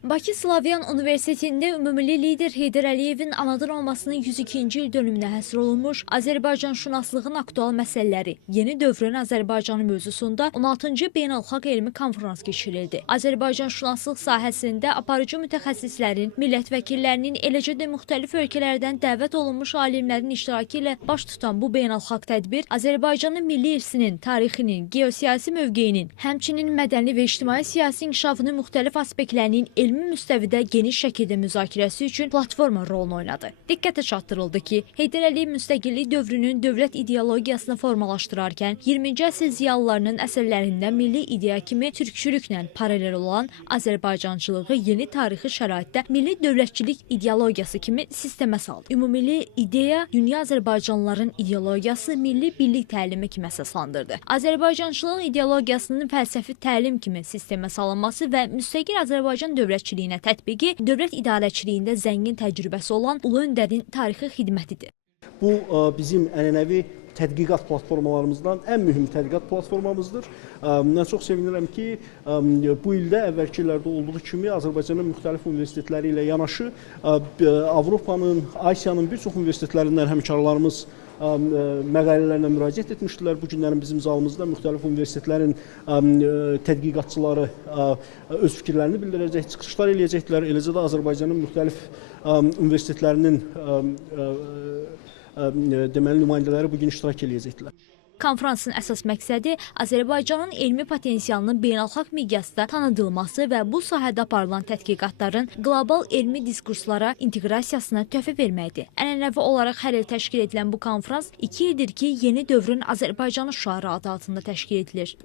Bakı Slavyan Universitetində ümumilli lider Heydər Əliyevin anadan olmasının 102-ci il dönümünə həsr olunmuş Azərbaycanşünaslığın aktual məsələləri, yeni dövrün Azərbaycanı mövzusunda 16-cı beynəlxalq elmi konferans keçirildi. Azərbaycanşünaslıq sahəsində aparıcı mütəxəssislərin, millət vəkillərinin, eləcə də müxtəlif ölkələrdən dəvət olunmuş alimlərin iştirakı ilə baş tutan bu beynəlxalq tədbir Azərbaycanın milli irsinin, tarixinin, geosiyasi mövqeyinin, həmçinin mədəni və ictimai siyasi inkişafının müxtəlif aspektlərinin elmi müstəvidə geniş şəkildə müzakirəsi üçün platforma rolunu oynadı. Diqqətə çatdırıldı ki, Heydər Əliyev müstəqillik dövrünün dövlət ideologiyasını formalaşdırarkən 20-ci əsr ziyalılarının əsərlərində milli ideya kimi türkçülüklə paralel olan Azərbaycançılığı yeni tarixi şəraitdə milli dövlətçilik ideologiyası kimi sistemə saldı. Ümumilli ideya dünya Azərbaycanlıların ideologiyası milli birlik təlimi kimi əsaslandırdı. Azərbaycançılığın ideologiyasının fəlsəfi təlim kimi sistemə salınması və müstəqil Azərbaycan dövlətçiliyinə tətbiqi dövlət idarəçiliyində zəngin təcrübəsi olan Ulu Öndərin tarixi xidmətidir. Bu bizim ənənəvi tədqiqat platformalarımızdan ən mühüm tədqiqat platformamızdır. Mən çox sevinirəm ki, bu ildə əvvəlki illərdə olduğu kimi Azərbaycanın müxtəlif universitetləri ilə yanaşı Avropanın, Asiyanın bir çox universitetlərindən həmkarlarımız məqalələrlə müraciət etmişdilər. Bu günlərin bizim zalımızda müxtəlif universitetlərin tədqiqatçıları öz fikirlərini bildirəcək, çıxışlar eləyəcəklər. Eləcə də Azərbaycanın müxtəlif universitetlərinin deməli nümayəndələri bugün iştirak eləyəcəklər. Konferansın əsas məqsədi Azərbaycanın elmi potensialının beynəlxalq miqyasda tanıdılması və bu sahədə aparılan tədqiqatların qlobal elmi diskurslara inteqrasiyasına töhfə verməkdir. Ənənəvi olaraq hər il təşkil edilən bu konferans 2 ildir ki, yeni dövrün Azərbaycanı şüarı adı altında təşkil edilir.